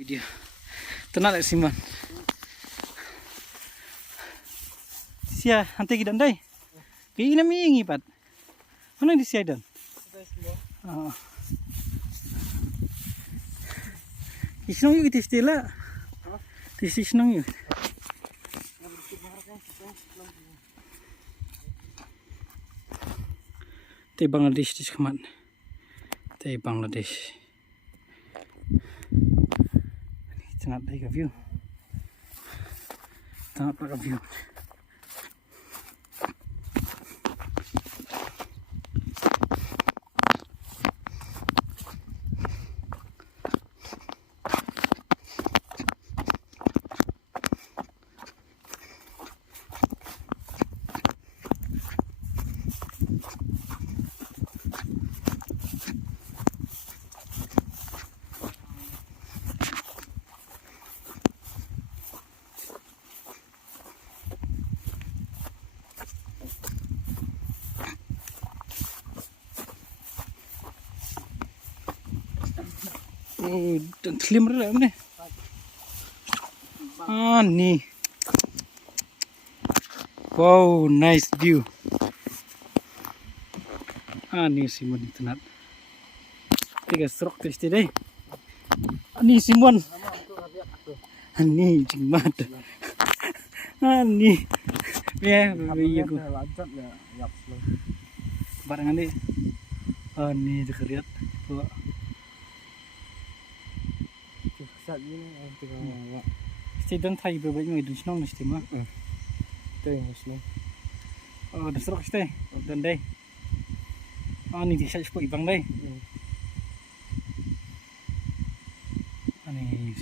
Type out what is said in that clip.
Video. Tenang tak Simon? Sia, hantai kita dai. Kini nak mingi pat. Mana di sia dan? Ah. Isnong yuk kita stila. Isnong yuk. Te Bangladesh dis kaman. Te Bangladesh. It's not like a view. It's not like a view. Oh, dan telim rela mana? Ah, ni. Wow, nice view. Ah, ni Simon itynnad. Tiga serok tu istirahat. Ni Simon. Ni Jing mad. Ah, ni. Ya, iya aku. Barang ni. Ah, ni terlihat. Stay thai berbagai macam itu senang mesti mah. Teh senang. Oh, dah serok stay. Dan dai. Ah, ni dia sepuluh ibang dai. Ani.